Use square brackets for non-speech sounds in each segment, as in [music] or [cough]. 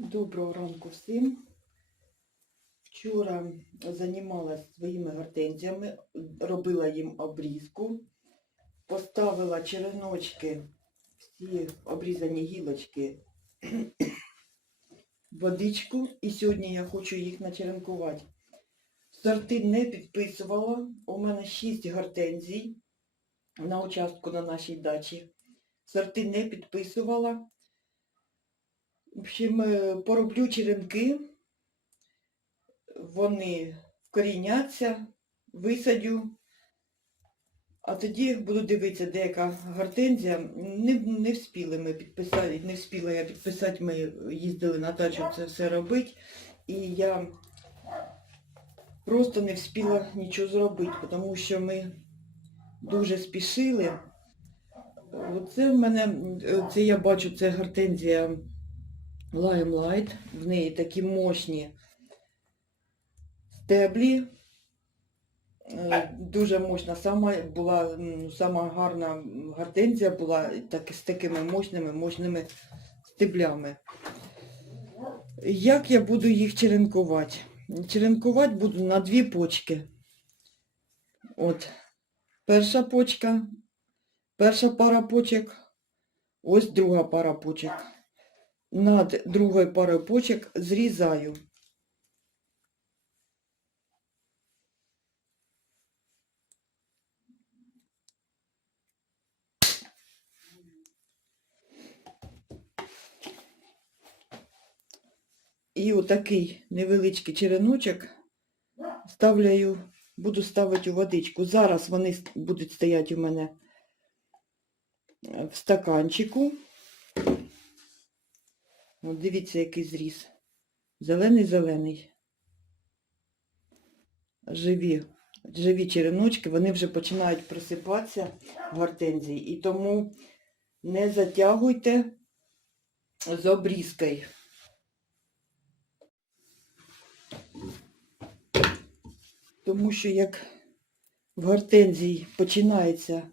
Доброго ранку всім. Вчора займалася своїми гортензіями, робила їм обрізку, поставила череночки, всі обрізані гілочки, [clears throat] водичку, і сьогодні я хочу їх начеренкувати. Сорти не підписувала. У мене 6 гортензій на участку на нашій дачі. Сорти не підписувала. В е, пороблю черенки, вони вкоріняться, висадю, а тоді буду дивитися, деяка гортензія. Не, не вспіли ми підписати, не вспіла я підписати, ми їздили на дачу це все робити. І я просто не вспіла нічого зробити, тому що ми дуже спішили. Оце в мене, е, це я бачу, це гортензія. Limelight, в неї такі мощні стеблі. Е, Дуже мощна, сама була сама гарна гортензія була так, з такими мощними, мощними стеблями. Як я буду їх черенкувати? Черенкувати буду на дві почки. От, перша почка, перша пара почок, ось друга пара почок над другою парою почек зрізаю. І отакий невеличкий череночок ставляю, буду ставити у водичку. Зараз вони будуть стояти у мене в стаканчику. От дивіться, який зріз. Зелений-зелений. Живі. Живі череночки, вони вже починають просипатися в гортензії. І тому не затягуйте з обрізкою. Тому що як в гортензії починається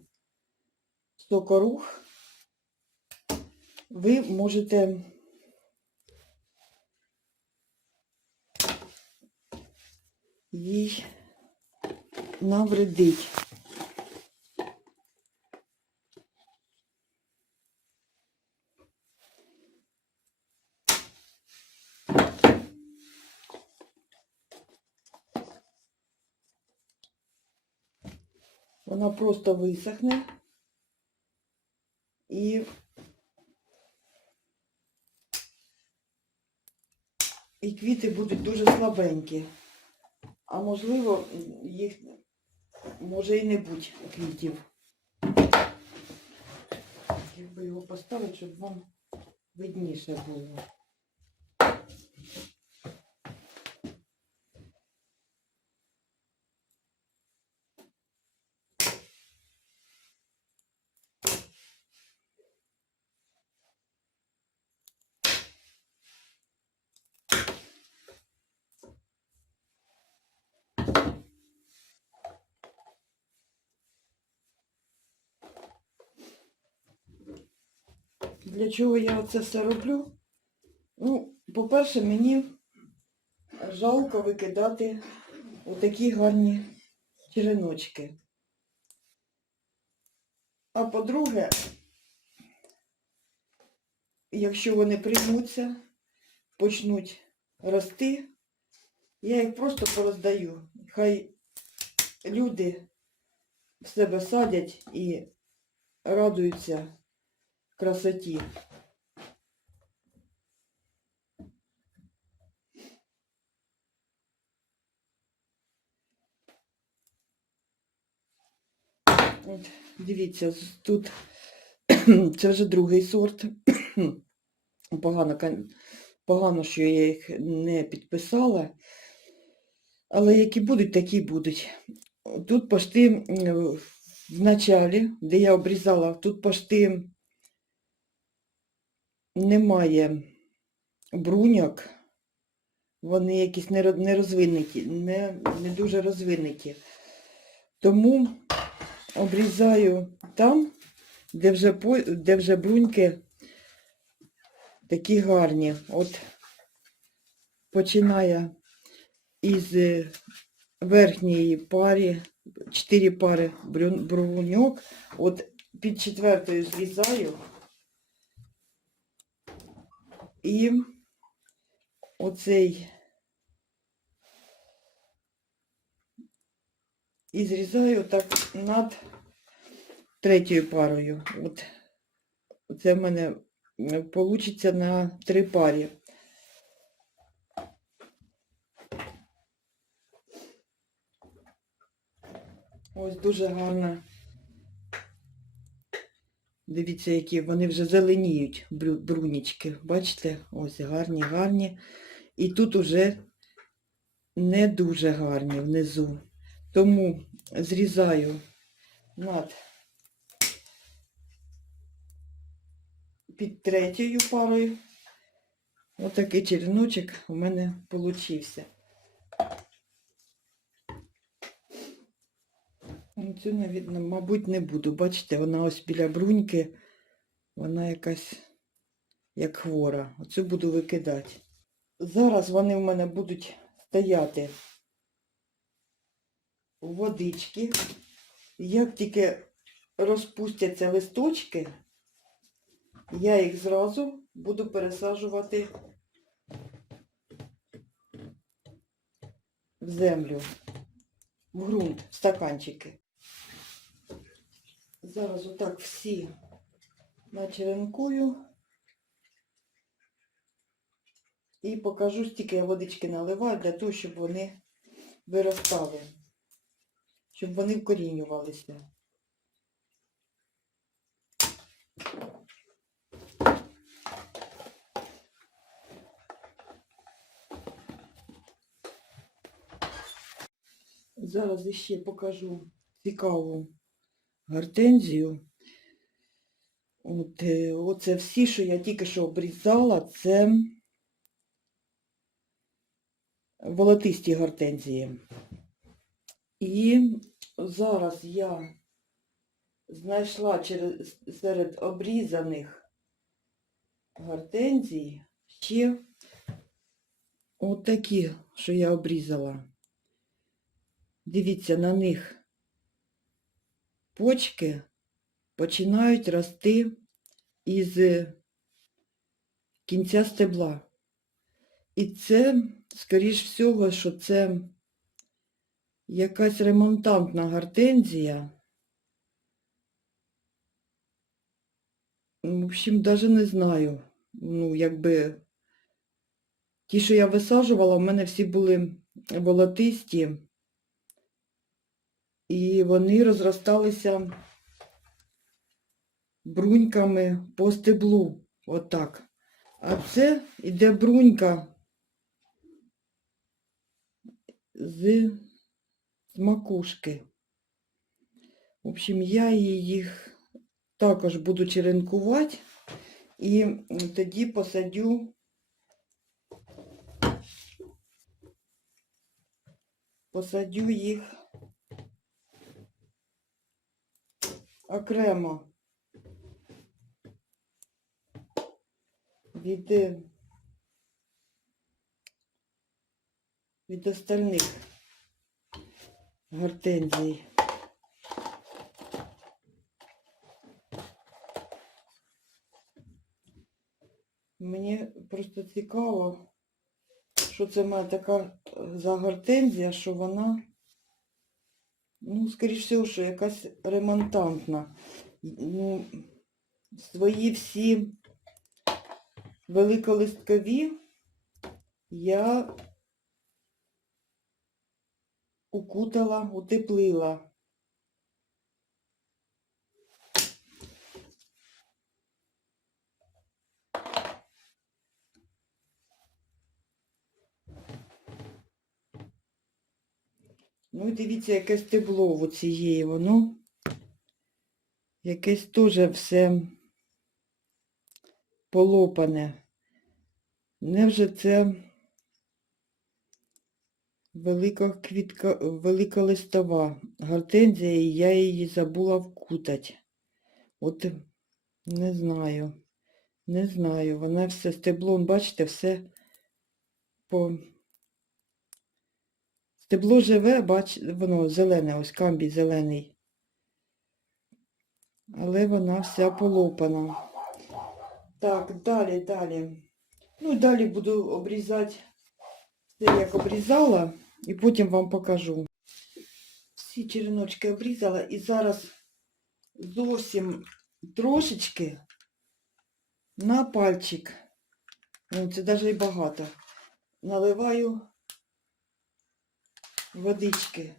сокорух, ви можете їй навредить. Вона просто висохне і і квіти будуть дуже слабенькі. А можливо, їх може і не будь квітів. Якби його поставити, щоб вам видніше було. Для чого я це все роблю? Ну, по-перше, мені жалко викидати отакі гарні череночки. А по-друге, якщо вони приймуться, почнуть рости, я їх просто пороздаю. Хай люди в себе садять і радуються красоті. От, дивіться, тут [clears throat] це вже другий сорт. [clears throat] Погано, погано, що я їх не підписала. Але які будуть, такі будуть. Тут пошти в началі, де я обрізала, тут пошти немає бруньок. Вони якісь не ро- не розвинуті, не, не дуже розвинуті. Тому обрізаю там, де вже, де вже бруньки такі гарні. От починає із верхньої парі, чотири пари бруньок, от під четвертою зрізаю і оцей і зрізаю так над третьою парою. От це в мене вийде на три парі. Ось дуже гарно. Дивіться, які вони вже зеленіють, брунічки. Бачите? Ось гарні, гарні. І тут уже не дуже гарні внизу. Тому зрізаю над під третьою парою. Отакий череночок у мене получився. Цю, мабуть, не буду. Бачите, вона ось біля бруньки, вона якась як хвора. Оцю буду викидати. Зараз вони в мене будуть стояти у водички. Як тільки розпустяться листочки, я їх зразу буду пересаджувати в землю, в ґрунт, в стаканчики. Зараз отак всі начеренкую і покажу, стільки я водички наливаю для того, щоб вони виростали, щоб вони вкорінювалися. Зараз іще покажу цікаву гортензію. От, е, оце всі, що я тільки що обрізала, це волотисті гортензії. І зараз я знайшла через, серед обрізаних гортензій ще от що я обрізала. Дивіться, на них почки починають рости із кінця стебла. І це, скоріш всього, що це якась ремонтантна гортензія. В общем, навіть не знаю. Ну, якби ті, що я висаджувала, у мене всі були волотисті. І вони розросталися бруньками по стеблу. Отак. А це іде брунька з макушки. В общем, я їх також буду черенкувати і тоді посадю посадю їх окремо від, е, від остальних гортензій. Мені просто цікаво, що це мене така е, за гортензія, що вона, ну, скоріш всього, що якась ремонтантна. Ну, свої всі великолисткові я укутала, утеплила. І дивіться, яке стебло у цієї воно. Якесь теж все полопане. Невже це велика квітка, велика листова гортензія, і я її забула вкутати. От не знаю. Не знаю. Вона все стеблом, бачите, все по стебло живе, бач, воно зелене, ось камбій зелений. Але вона вся полопана. Так, далі, далі. Ну, і далі буду обрізати все, як обрізала, і потім вам покажу. Всі череночки обрізала і зараз зовсім трошечки на пальчик. Ну, це навіть і багато. Наливаю водички,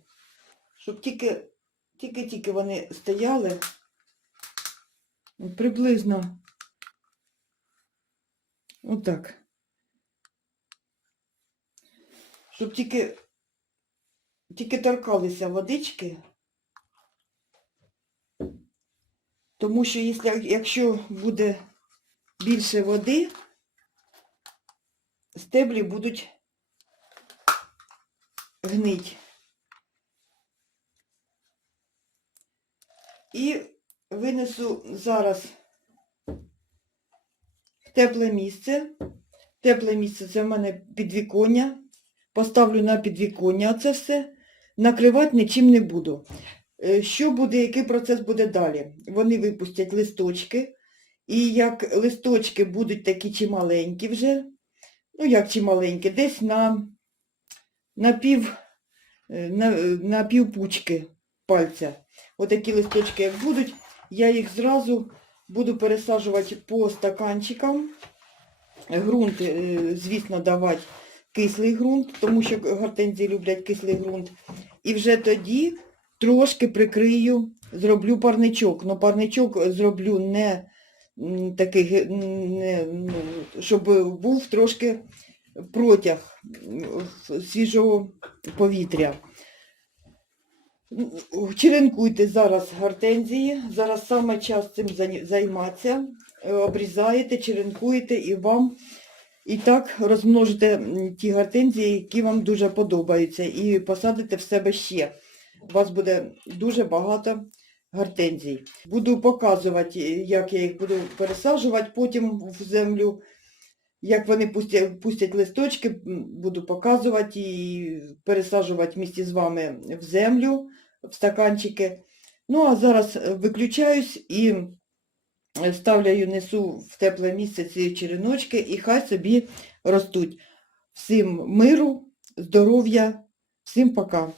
щоб тільки, тільки-тільки вони стояли приблизно отак. Щоб тільки, тільки торкалися водички. Тому що якщо, буде більше води, стеблі будуть гнить. І винесу зараз в тепле місце. Тепле місце це в мене підвіконня. Поставлю на підвіконня це все. Накривати нічим не буду. Е, Що буде, який процес буде далі? Вони випустять листочки. І як листочки будуть такі чималенькі вже, ну як чималенькі, десь на, на, пів, е, на, на пів пучки пальця. Отакі листочки як будуть, я їх зразу буду пересаджувати по стаканчикам. Грунт, е, звісно, давати кислий ґрунт, тому що гортензії люблять кислий ґрунт. І вже тоді трошки прикрию, зроблю парничок. Ну, парничок зроблю не такий, не, ну, щоб був трошки протяг свіжого повітря. Черенкуйте зараз гортензії, зараз саме час цим займатися. Е, Обрізаєте, черенкуєте і вам і так розмножите ті гортензії, які вам дуже подобаються, і посадите в себе ще. У вас буде дуже багато гортензій. Буду показувати, як я їх буду пересаджувати потім в землю. Як вони пустять, пустять листочки, буду показувати і пересаджувати вместе з вами в землю, в стаканчики. Ну, а зараз е, виключаюсь і ставляю, несу в тепле місце ці череночки і хай собі ростуть. Всім миру, здоров'я, всім пока.